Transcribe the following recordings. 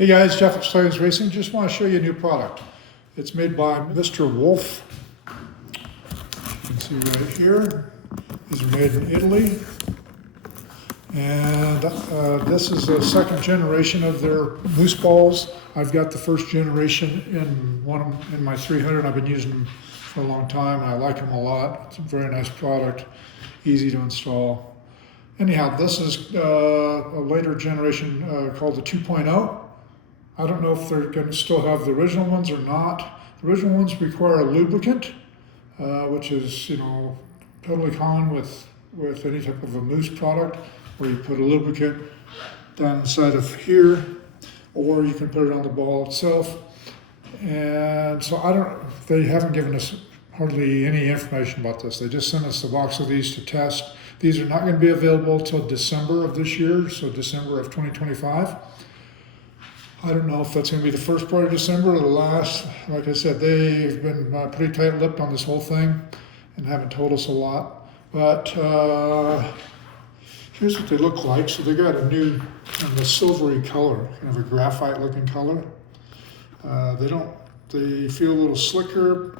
Hey guys, Jeff at Slavens Racing. Just want to show you a new product. It's made by MrWolf. You can see right here. These are made in Italy. And this is the second generation of their MousseBalls. I've got the first generation in my 300. I've been using them for a long time. I like them a lot. It's a very nice product, easy to install. Anyhow, this is a later generation called the 2.0. I don't know if they're going to still have the original ones or not. The original ones require a lubricant, which is, totally common with any type of a mousse product, where you put a lubricant down inside of here, or you can put it on the ball itself. And so they haven't given us hardly any information about this. They just sent us the box of these to test. These are not going to be available until December of this year, so December of 2025. I don't know if that's going to be the first part of December or the last. Like I said, they've been pretty tight-lipped on this whole thing and haven't told us a lot. But here's what they look like. So they got a new kind of a silvery color, kind of a graphite-looking color. They feel a little slicker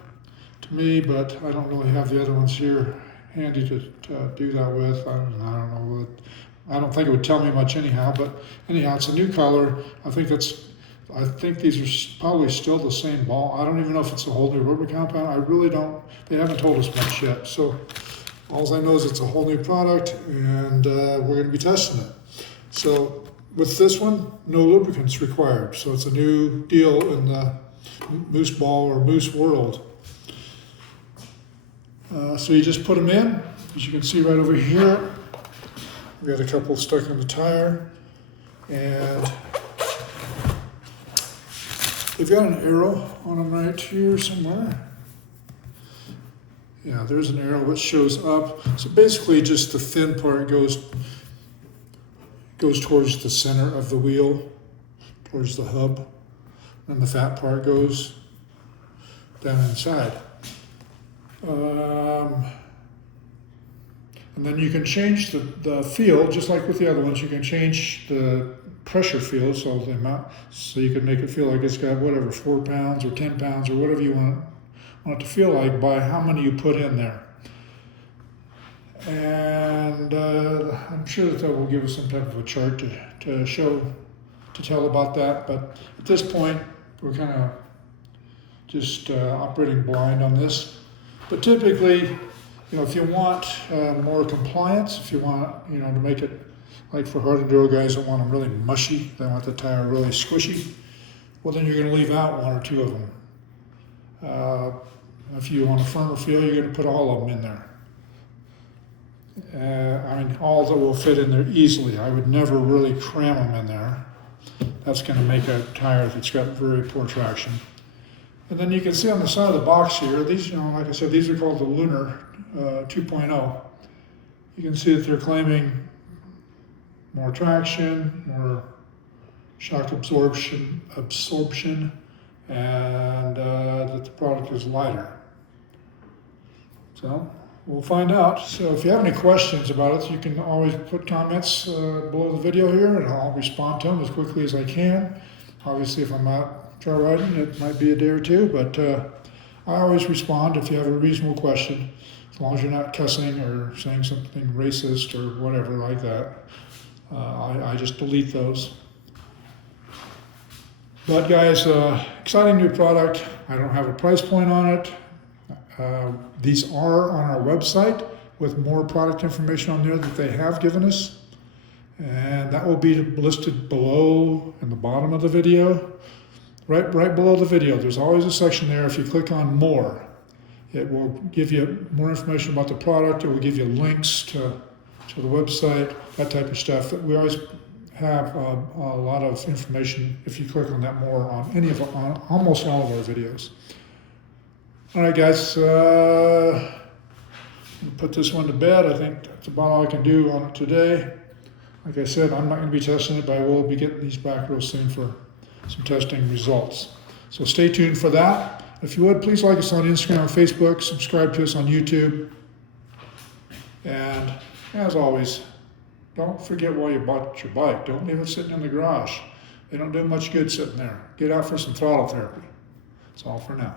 to me, but I don't really have the other ones here handy to do that with. I don't know. I don't think it would tell me much anyhow, but anyhow, it's a new color. I think these are probably still the same ball. I don't even know if it's a whole new rubber compound. I really don't. They haven't told us much yet. So all I know is it's a whole new product, and we're going to be testing it. So with this one, no lubricants required. So it's a new deal in the mousse ball or mousse world. So you just put them in, as you can see right over here. We got a couple stuck in the tire, and they've got an arrow on them right here somewhere. Yeah, there's an arrow which shows up. So basically just the thin part goes towards the center of the wheel, towards the hub, and the fat part goes down inside. And then you can change the feel, just like with the other ones. You can change the pressure feel, so you can make it feel like it's got whatever, 4 pounds or 10 pounds or whatever you want it to feel like by how many you put in there. And I'm sure that will give us some type of a chart to tell about that. But at this point, we're kind of just operating blind on this. But typically, if you want more compliance, if you want, to make it like for hard enduro guys that want them really mushy, they want the tire really squishy, well then you're going to leave out 1 or 2 of them. If you want a firmer feel, you're going to put all of them in there. All that will fit in there easily. I would never really cram them in there. That's going to make a tire that's got very poor traction. And then you can see on the side of the box here, these, like I said, these are called the Lunar 2.0. You can see that they're claiming more traction, more shock absorption, and that the product is lighter. So we'll find out. So if you have any questions about it, you can always put comments below the video here, and I'll respond to them as quickly as I can. Obviously, if I'm out trail riding, it might be a day or 2, but I always respond if you have a reasonable question, as long as you're not cussing or saying something racist or whatever like that. I just delete those. But guys, exciting new product. I don't have a price point on it. These are on our website with more product information on there that they have given us. And that will be listed below in the bottom of the video. Right below the video, there's always a section there. If you click on more, it will give you more information about the product. It will give you links to the website, that type of stuff. We always have a lot of information if you click on that more on almost all of our videos. All right, guys, put this one to bed. I think that's about all I can do on it today. Like I said, I'm not going to be testing it, but I will be getting these back real soon for some testing results. So stay tuned for that. If you would, please like us on Instagram or Facebook, subscribe to us on YouTube. And as always, don't forget why you bought your bike. Don't leave it sitting in the garage. They don't do much good sitting there. Get out for some throttle therapy. That's all for now.